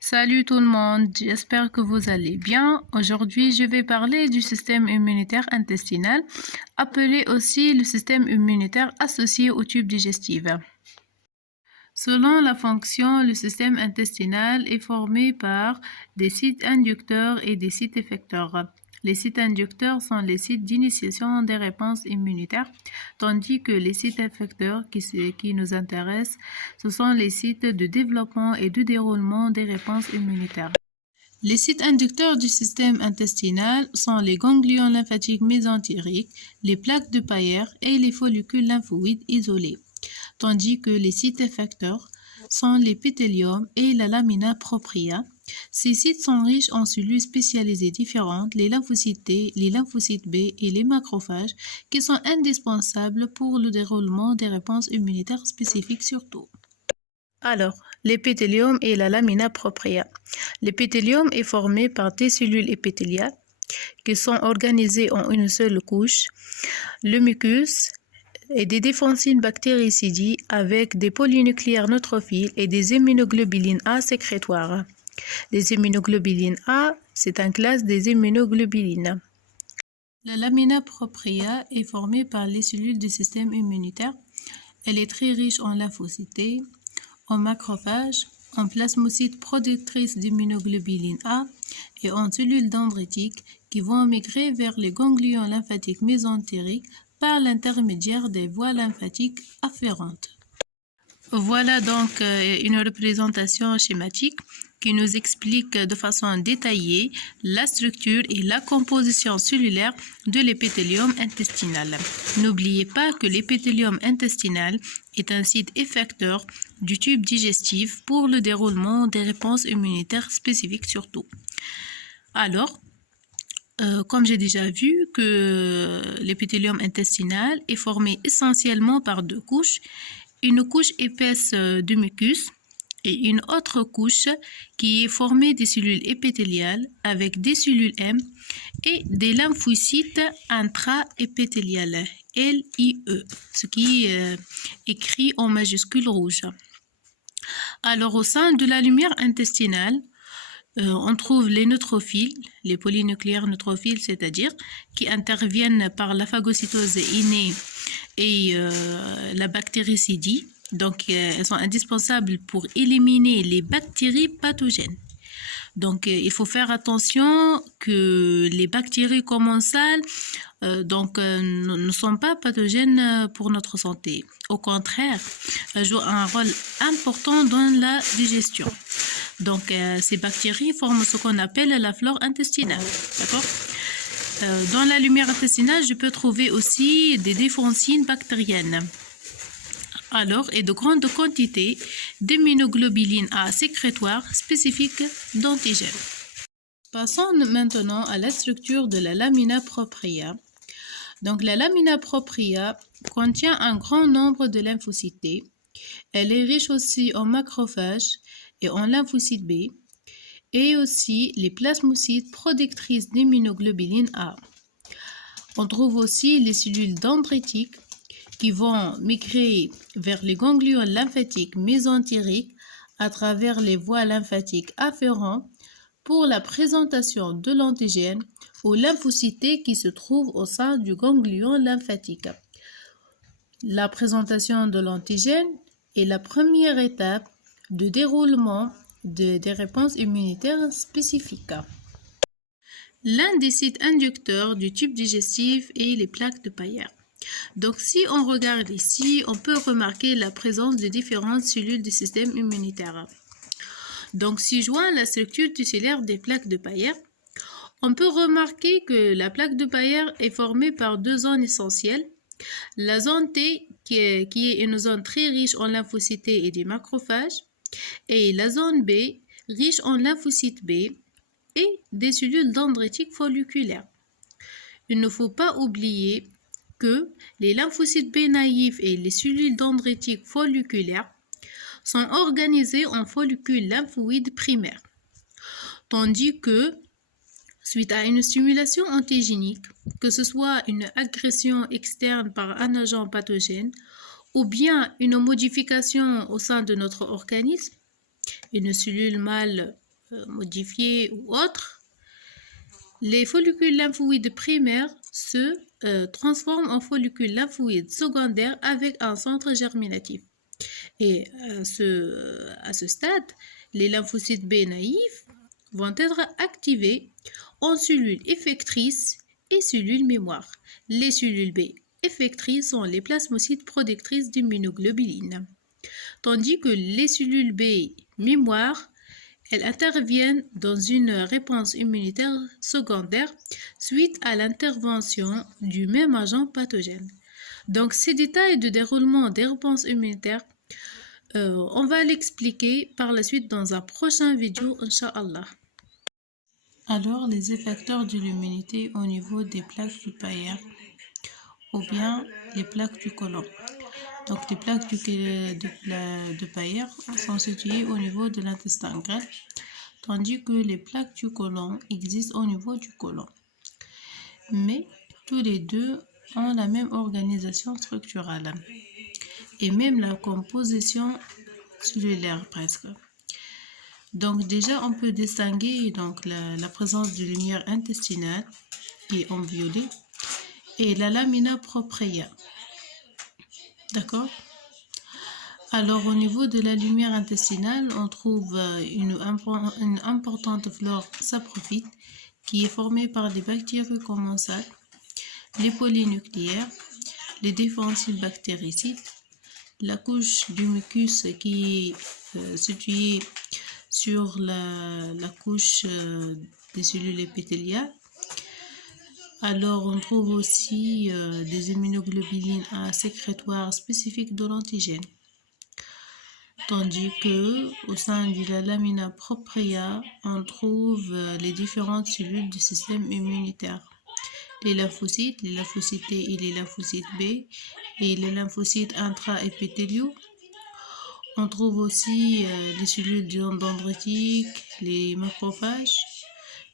Salut tout le monde, j'espère que vous allez bien. Aujourd'hui, je vais parler du système immunitaire intestinal, appelé aussi le système immunitaire associé au tube digestif. Selon la fonction, le système intestinal est formé par des sites inducteurs et des sites effecteurs. Les sites inducteurs sont les sites d'initiation des réponses immunitaires, tandis que les sites effecteurs qui nous intéressent, ce sont les sites de développement et de déroulement des réponses immunitaires. Les sites inducteurs du système intestinal sont les ganglions lymphatiques mésentériques, les plaques de Payer et les follicules lymphoïdes isolés, tandis que les sites effecteurs sont l'épithélium et la lamina propria. Ces sites sont riches en cellules spécialisées différentes, les lymphocytes T, les lymphocytes B et les macrophages, qui sont indispensables pour le déroulement des réponses immunitaires spécifiques surtout. Alors, l'épithélium et la lamina propria. L'épithélium est formé par des cellules épithéliales qui sont organisées en une seule couche, le mucus et des défensines bactéricides avec des polynucléaires neutrophiles et des immunoglobulines A sécrétoires. Les immunoglobulines A, c'est une classe des immunoglobulines. La lamina propria est formée par les cellules du système immunitaire. Elle est très riche en lymphocytes, en macrophages, en plasmocytes productrices d'immunoglobulines A et en cellules dendritiques qui vont migrer vers les ganglions lymphatiques mésentériques par l'intermédiaire des voies lymphatiques afférentes. Voilà donc une représentation schématique qui nous explique de façon détaillée la structure et la composition cellulaire de l'épithélium intestinal. N'oubliez pas que l'épithélium intestinal est un site effecteur du tube digestif pour le déroulement des réponses immunitaires spécifiques surtout. Alors, comme j'ai déjà vu que l'épithélium intestinal est formé essentiellement par deux couches, une couche épaisse de mucus et une autre couche qui est formée des cellules épithéliales avec des cellules M et des lymphocytes intraépithéliales, LIE, ce qui est écrit en majuscule rouge. Alors au sein de la lumière intestinale, on trouve les neutrophiles, les polynucléaires neutrophiles, c'est-à-dire qui interviennent par la phagocytose innée et la bactéricidie. Donc, elles sont indispensables pour éliminer les bactéries pathogènes. Donc, il faut faire attention que les bactéries commensales ne sont pas pathogènes pour notre santé. Au contraire, elles jouent un rôle important dans la digestion. Donc, ces bactéries forment ce qu'on appelle la flore intestinale. D'accord ? Dans la lumière intestinale, je peux trouver aussi des défensines bactériennes. Alors, et de grandes quantités d'immunoglobulines A sécrétoires spécifiques d'antigènes. Passons maintenant à la structure de la lamina propria. Donc, la lamina propria contient un grand nombre de lymphocytes T. Elle est riche aussi en macrophages et en lymphocytes B, et aussi les plasmocytes productrices d'immunoglobulines A. On trouve aussi les cellules dendritiques qui vont migrer vers les ganglions lymphatiques mésentériques à travers les voies lymphatiques afférentes pour la présentation de l'antigène aux lymphocytes qui se trouvent au sein du ganglion lymphatique. La présentation de l'antigène est la première étape de déroulement des réponses immunitaires spécifiques. L'un des sites inducteurs du tube digestif est les plaques de Payer. Donc, si on regarde ici, on peut remarquer la présence de différentes cellules du système immunitaire. Donc, si joint la structure tissulaire des plaques de Payer, on peut remarquer que la plaque de Payer est formée par deux zones essentielles. La zone T, qui est une zone très riche en lymphocytes et des macrophages, et la zone B, riche en lymphocytes B et des cellules dendritiques folliculaires. Il ne faut pas oublier que les lymphocytes B naïfs et les cellules dendritiques folliculaires sont organisés en follicules lymphoïdes primaires, tandis que, suite à une stimulation antigénique, que ce soit une agression externe par un agent pathogène ou bien une modification au sein de notre organisme, une cellule mâle modifiés ou autres, les follicules lymphoïdes primaires se transforment en follicules lymphoïdes secondaires avec un centre germinatif. Et à ce stade, les lymphocytes B naïfs vont être activés en cellules effectrices et cellules mémoire. Les cellules B effectrices sont les plasmocytes productrices d'immunoglobulines, tandis que les cellules B mémoire, elles interviennent dans une réponse immunitaire secondaire suite à l'intervention du même agent pathogène. Donc, ces détails de déroulement des réponses immunitaires, on va l'expliquer par la suite dans un prochain vidéo, Inch'Allah. Alors, les effecteurs de l'immunité au niveau des plaques du Payer ou bien les plaques du côlon. Donc, les plaques de Payer sont situées au niveau de l'intestin grêle, tandis que les plaques du côlon existent au niveau du côlon. Mais tous les deux ont la même organisation structurale et même la composition cellulaire presque. Donc déjà, on peut distinguer donc la présence de lumière intestinale et en violet et la lamina propria. D'accord? Alors, au niveau de la lumière intestinale, on trouve une importante flore saprophyte qui est formée par des bactéries commensales, les polynucléaires, les défensives bactéricides, la couche du mucus qui est située sur la couche des cellules épithéliales. Alors, on trouve aussi des immunoglobulines A sécrétoires spécifiques de l'antigène. Tandis que au sein de la lamina propria, on trouve les différentes cellules du système immunitaire. Les lymphocytes T et les lymphocytes B et les lymphocytes intraépithéliaux. On trouve aussi les cellules dendritiques, les macrophages,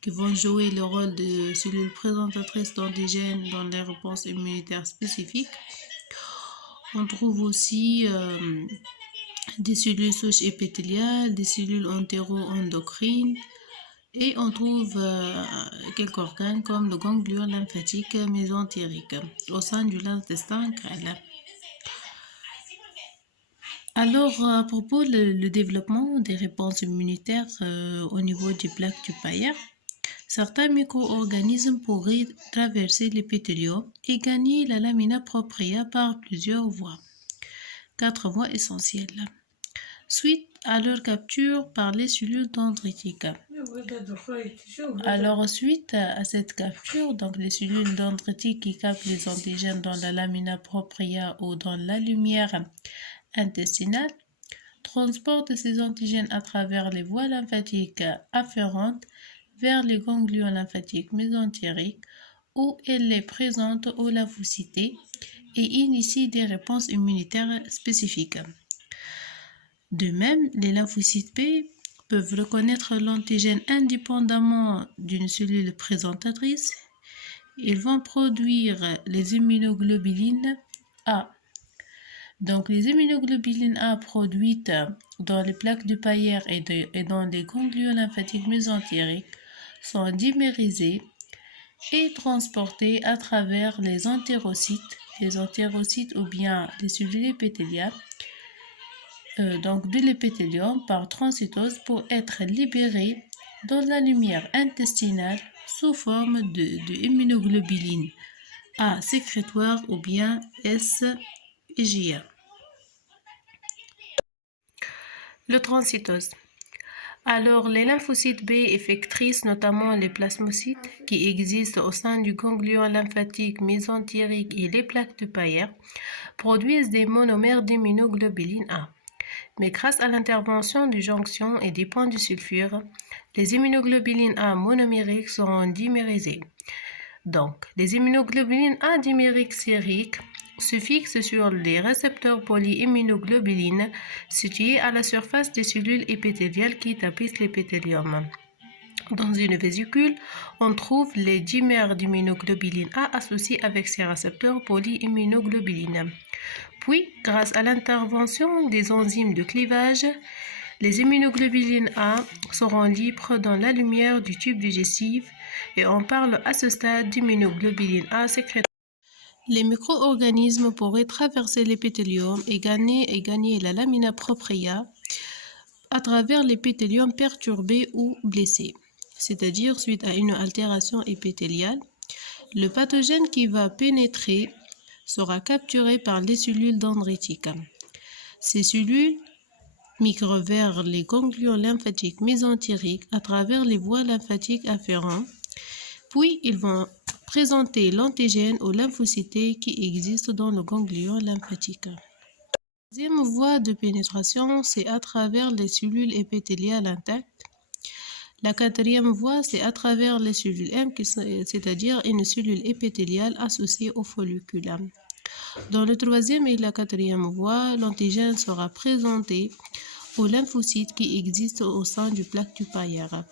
qui vont jouer le rôle de cellules présentatrices d'antigènes dans les réponses immunitaires spécifiques. On trouve aussi des cellules souches épithéliales, des cellules entéro-endocrines, et on trouve quelques organes comme le ganglion lymphatique mésentérique au sein de l'intestin grêle. Alors, à propos le développement des réponses immunitaires au niveau des plaques du Payer, certains micro-organismes pourraient traverser l'épithélium et gagner la lamina propria par plusieurs voies. 4 voies essentielles. Suite à leur capture par les cellules dendritiques. Alors, suite à cette capture, donc les cellules dendritiques qui captent les antigènes dans la lamina propria ou dans la lumière intestinale, transportent ces antigènes à travers les voies lymphatiques afférentes vers les ganglions lymphatiques mésentériques où elles les présentent aux lymphocytes et initient des réponses immunitaires spécifiques. De même, les lymphocytes B peuvent reconnaître l'antigène indépendamment d'une cellule présentatrice. Ils vont produire les immunoglobulines A. Donc, les immunoglobulines A produites dans les plaques du Payer et dans les ganglions lymphatiques mésentériques sont dimérisées et transportées à travers les entérocytes ou bien les cellules épithéliales donc de l'épithélium par transcytose pour être libérées dans la lumière intestinale sous forme de immunoglobulines A sécrétoire ou bien SGA. Le transcytose. Alors, les lymphocytes B effectrices, notamment les plasmocytes, qui existent au sein du ganglion lymphatique mésentérique et les plaques de Payer, produisent des monomères d'immunoglobulines A. Mais grâce à l'intervention du jonction et des points de sulfure, les immunoglobulines A monomériques seront dimérisées. Donc, les immunoglobulines A dimériques sériques se fixent sur les récepteurs polyimmunoglobulines situés à la surface des cellules épithéliales qui tapissent l'épithélium. Dans une vésicule, on trouve les dimères d'immunoglobulines A associés avec ces récepteurs polyimmunoglobulines. Puis, grâce à l'intervention des enzymes de clivage, Les immunoglobulines A seront libres dans la lumière du tube digestif et on parle à ce stade d'immunoglobulines A sécrétées. Les micro-organismes pourraient traverser l'épithélium et gagner la lamina propria à travers l'épithélium perturbé ou blessé, c'est-à-dire suite à une altération épithéliale. Le pathogène qui va pénétrer sera capturé par les cellules dendritiques. Ces cellules migrent vers les ganglions lymphatiques mésentériques à travers les voies lymphatiques afférentes, puis ils vont présenter l'antigène aux lymphocytes qui existent dans le ganglion lymphatique. La deuxième voie de pénétration, c'est à travers les cellules épithéliales intactes. La quatrième voie, c'est à travers les cellules M, c'est-à-dire une cellule épithéliale associée au follicule. Dans le troisième et la quatrième voie, l'antigène sera présenté aux lymphocytes qui existent au sein du plaque tupaire.